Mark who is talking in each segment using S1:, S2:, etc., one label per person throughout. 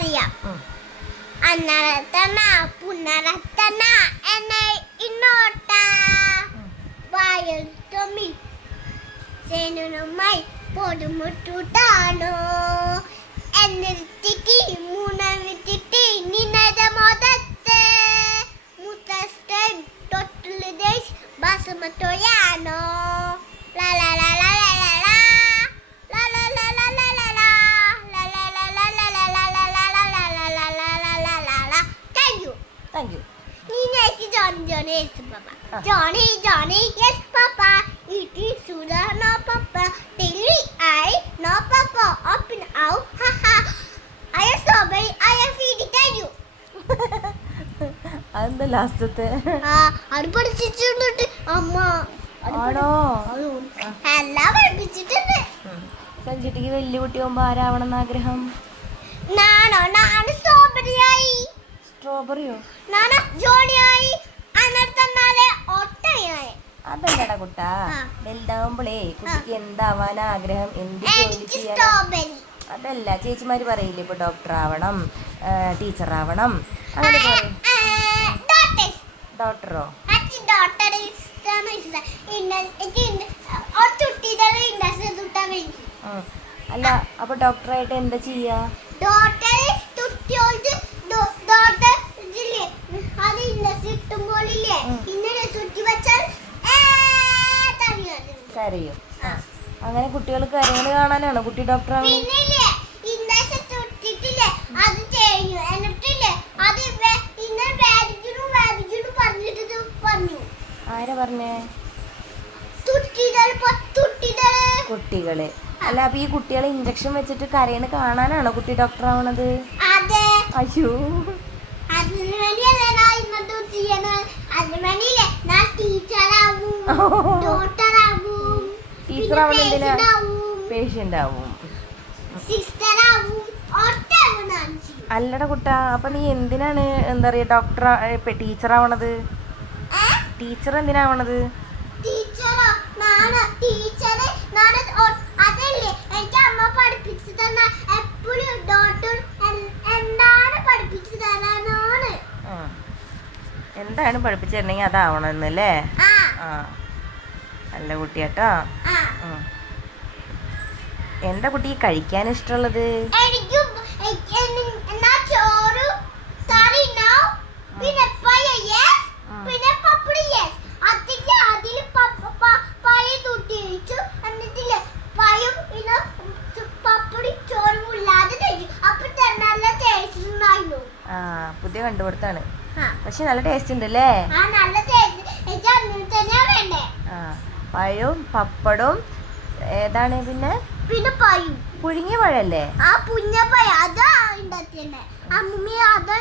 S1: അറിയാം.
S2: ഉം.
S1: അന്നറത്തന പുനരത്തന എന്നെ ഇന്നോട്ട വായൽ തൊമ്മി സേനുമായി പൊടുമുട്ടുട്ടാണോ എന്നിരുത്തിട്ടി മൂന്നവിത്തിട്ടി നിന്നത മൊതത്തെ. മുത്തസ്റ്റെ തൊട്ടുള്ള ദേശ് ബസുമത്തോയാണോ ലാ ലാ ലാ.
S2: ലാസ്റ്റത്തെ.
S1: പഠിച്ചിട്ടുണ്ട്. അമ്മ അത്
S2: ആണോ?
S1: പഠി- എല്ലാം പഠിപ്പിച്ചിട്ടുണ്ട്.
S2: സഞ്ജിട്ടിക്ക് വലിയ കുട്ടിയാകുമ്പോ ആരാവണം എന്ന് ആഗ്രഹം?
S1: നാണോ? നാണ് സ്ട്രോബെറിയായി.
S2: സ്ട്രോബെറിയോ?
S1: നാണ ജോണിയായി.
S2: അതല്ലടാ കുട്ടാ. വലുതാവുമ്പോളേ കുട്ടിക്ക് എന്താവാൻ ആഗ്രഹം? എന്ത് ജോലി ചെയ്യാൻ അതല്ല ചേച്ചിമാര് പറയില്ലേ ഇപ്പൊ ഡോക്ടർ ആവണം ടീച്ചർ ആവണം അങ്ങനെ പറയും. ഡോട്ടറോ അല്ല അപ്പൊ ഡോക്ടറായിട്ട് എന്താ ചെയ്യാ? കരയും അങ്ങനെ കുട്ടികൾക്ക് കരങ്ങൾ കാണാനാണോ? കുട്ടി
S1: ഡോക്ടറാണോ
S2: ആരാ പറഞ്ഞേ? കുട്ടികൾ. അല്ല അപ്പൊ ഈ കുട്ടികളെ ഇഞ്ചക്ഷൻ വെച്ചിട്ട് കരയണ് കാണാനാണോ കുട്ടി ഡോക്ടർ ആവണത്? അയ്യോ. ടീച്ചർ ആവണ എന്തിനാ? പേഷ്യന്റ് ആവും. അല്ലട കുട്ടാ അപ്പൊ നീ എന്തിനാണ് എന്താ പറയാ ഡോക്ടർ ടീച്ചർ ആവണത്? ടീച്ചർ എന്തിനാവണത്?
S1: എന്താണ്
S2: പഠിപ്പിച്ചിരുന്നെങ്കിൽ തരണെങ്കിൽ അതാവണമെന്ന് അല്ലേ?
S1: ആ.
S2: നല്ല കുട്ടിയാട്ടോ. എന്താ കുട്ടി കഴിക്കാൻ ഇഷ്ടമുള്ളത്? പുതിയ കണ്ടുപിടുത്താണ്. പക്ഷെ നല്ല ടേസ്റ്റ് ഉണ്ട് അല്ലേ
S1: ആ
S2: പഴവും പപ്പടവും ഏതാണ് പിന്നെ?
S1: പിന്നെ പഴം.
S2: പുഴുങ്ങിയ പഴല്ലേ?
S1: ആ പുഞ്ഞ പഴ. അതാ ഉണ്ടാക്കിയത് അമ്മി അതാ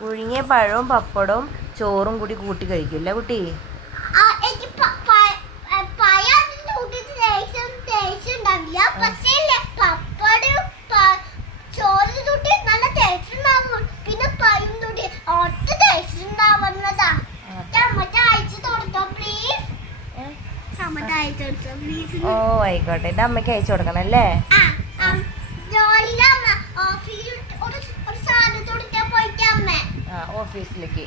S2: പുഴുങ്ങിയ പഴവും പപ്പടവും ചോറും കൂടി കൂട്ടി കഴിക്കും അല്ലേ കുട്ടി? ഓ ആയിക്കോട്ടെ. എന്റെ അമ്മയ്ക്ക് അയച്ചു കൊടുക്കണം അല്ലേ?
S1: ആ
S2: ഓഫീസിലേക്ക്.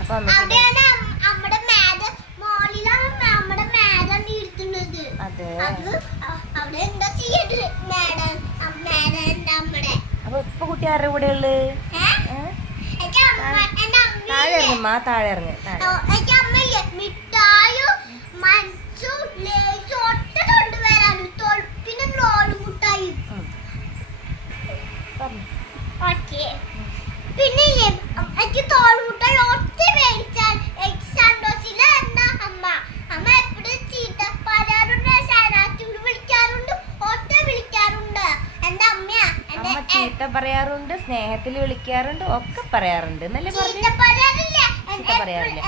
S2: അപ്പൊ അതെ. കൂടെ താഴെ ഇറങ്ങുമ്മ താഴെ ഇറങ്ങ്
S1: പിന്നെ അമ്മ പറയാറുണ്ട് വിളിക്കാറുണ്ട് ഒറ്റ വിളിക്കാറുണ്ട് അമ്മയാ
S2: അമ്മ പറയാറുണ്ട് സ്നേഹത്തിൽ വിളിക്കാറുണ്ട് ഒക്കെ പറയാറുണ്ട് എന്നല്ലേ പറഞ്ഞു?
S1: പറയാറില്ല.
S2: പറയാറില്ല.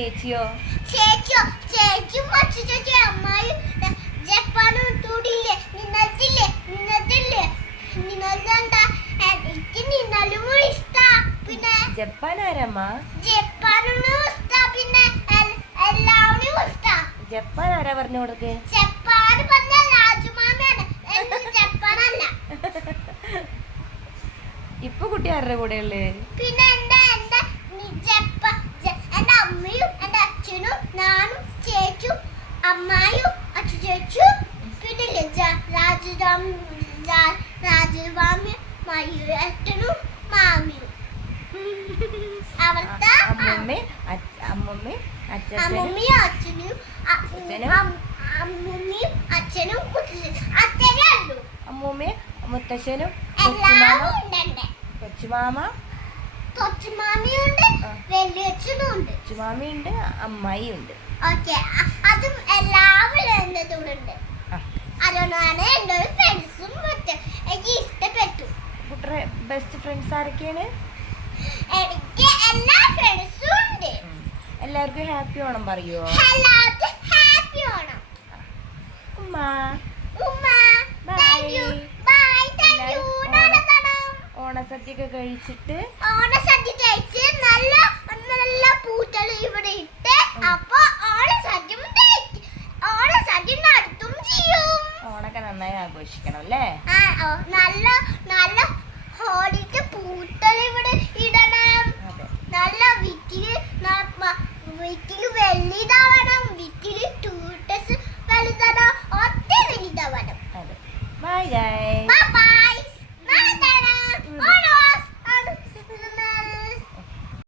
S2: ചേച്ചിയോ?
S1: ചേച്ചിയോ ചേച്ചിയും അച്ഛൻ ചേച്ചി അമ്മായി ജപ്പാനും തൂടില്ലേ നിന്നത്തില്ലേ നിന്നത്തില്ലേ നിന്നെന്താ എനിക്ക് എനിക്ക് നിന്നാലും ഇഷ്ടാ. പിന്നെ
S2: ജപ്പാൻ ആരമ്മ
S1: ജപ്പാനും ഇഷ്ടാ. പിന്നെ എല്ലാവരും ഇഷ്ടാ.
S2: ജപ്പാൻ ആരാ പറഞ്ഞു കൊടുക്ക്?
S1: ജപ്പാൻ പറഞ്ഞ രാജമാമയാണ്. എന്ത് ജപ്പാനല്ല.
S2: ഇപ്പൊ കുട്ടി ആരുടെ കൂടെ ഉള്ളേ
S1: പിന്നെ എന്റെ എന്റെ നി- ജപ്പ ജ- എന്റെ അമ്മയും എന്റെ അച്ഛനും ഞാനും ചേച്ചും അമ്മായും അച്ഛൻ ചേച്ചു പിന്നെ ഇല്ലേ ജ- രാജരാം രാ- രാജമാമിയും മയൂരേട്ടനും മാമിയും അവിടുത്തെ
S2: അമ്മമ്മയും അമ്മമ്മയും
S1: അമ്മമ്മയും അച്ഛനും അമ്മമ്മയും അച്ഛനും
S2: അമ്മൂമ്മയും മുത്തശ്ശനും. കൊച്ചുമാമ
S1: കൊച്ചുമാമിയുണ്ട്. ഉണ്ട്
S2: കൊച്ചുമാമയുണ്ട് ഉണ്ട്
S1: ഓക്കെ അതും എല്ലാവരും എന്റെ കൂടെ ഉണ്ട് അതുകൊണ്ടാണ് എന്റെ ഫ്രണ്ട്സും എനിക്ക് ഇഷ്ടപ്പെട്ടു.
S2: ബെസ്റ്റ് ഫ്രണ്ട്സ് ആരൊക്കെയാണ്
S1: എനിക്ക് എല്ലാ ഫ്രണ്ട്സും ഉണ്ട്
S2: എല്ലാവർക്കും ഹാപ്പി ഓണം പറയോ
S1: ഓണസദ്യക്ക് ഹാപ്പി ഓണം.
S2: ഉമ്മ.
S1: ഉമ്മ
S2: ഓണസദ്യയൊക്കെ കഴിച്ചിട്ട്
S1: ഓണസദ്യ കഴിച്ച് നല്ല നല്ല പൂക്കൾ ഇവിടെ ഇട്ട്. അപ്പൊ ഓണസദ്യ കഴിച്ച് ഓണസദ്യ നടത്തും ചെയ്യും.
S2: ഓണൊക്കെ നന്നായി ആഘോഷിക്കണം അല്ലേ?
S1: നല്ല നല്ല ഹോളിക്ക് പൂക്കൾ ഇവിടെ ഇടണം. നല്ല വിറ്റിൽ Feliz